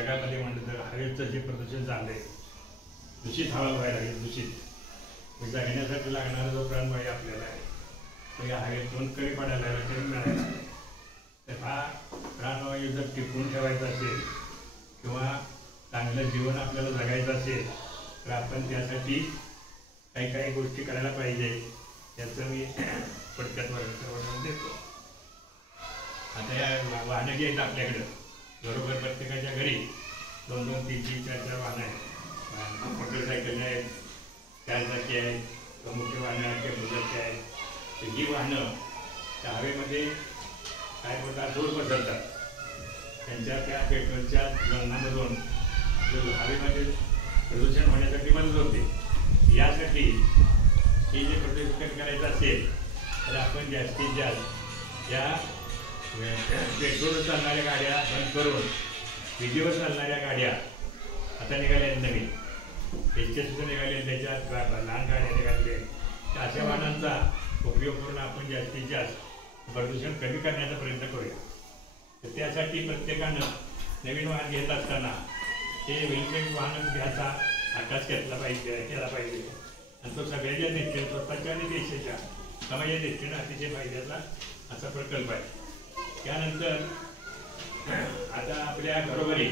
जगामध्ये म्हणलं तर हवेचं जे प्रदूषण झालं आहे, दूषित हवा व्हायला लागली, दूषित जगण्यासाठी लागणारा जो प्राणवायू आपल्याला आहे तो या हवेतून कमी पडायला लागला, कमी मिळायला लागला. तर हा प्राणवायू जर टिकवून ठेवायचा असेल किंवा चांगलं जीवन आपल्याला जगायचं असेल तर आपण त्यासाठी काही काही गोष्टी करायला पाहिजे. याचं मी थोडक्यात वर्णन देतो. आता या वाहनं जी आहेत आपल्याकडं, बरोबर प्रत्येकाच्या घरी 2-2, 3-3, 4-4 वाहनं आहेत. मोटरसायकल आहेत, 4 चाकी आहेत, मोठी वाहनं आहेत, ते बुलेटची आहेत. तर ही वाहनं त्या हवेमध्ये काय होतात, धूळ पसरतात. त्यांच्या त्या पेट्रोलच्या ज्वलनामधून हवेमध्ये प्रदूषण होण्यासाठी मदत होते. यासाठी हे जे प्रदूषण करायचं असेल तर आपण जास्तीत जास्त या पेट्रोलवर चालणाऱ्या गाड्या बंद करून विजेवर चालणाऱ्या गाड्या आता निघाल्या आहेत नवीन, सुद्धा निघाले, त्याच्यात लहान गाड्या निघालेल्या आहेत. तर अशा वाहनांचा उपयोग करून आपण जास्तीत जास्त प्रदूषण कमी करण्याचा प्रयत्न करूया. तर त्यासाठी प्रत्येकानं नवीन वाहन घेत असताना ते इलेक्ट्रिक वाहन घ्यायचा आकाश केला पाहिजे आणि तो सगळ्याच्या दृष्टीने, स्वतःच्या आणि देशाच्या समाजाच्या दृष्टीने अतिशय फायद्याचा असा प्रकल्प आहे. त्यानंतर आता आपल्या घरोघरी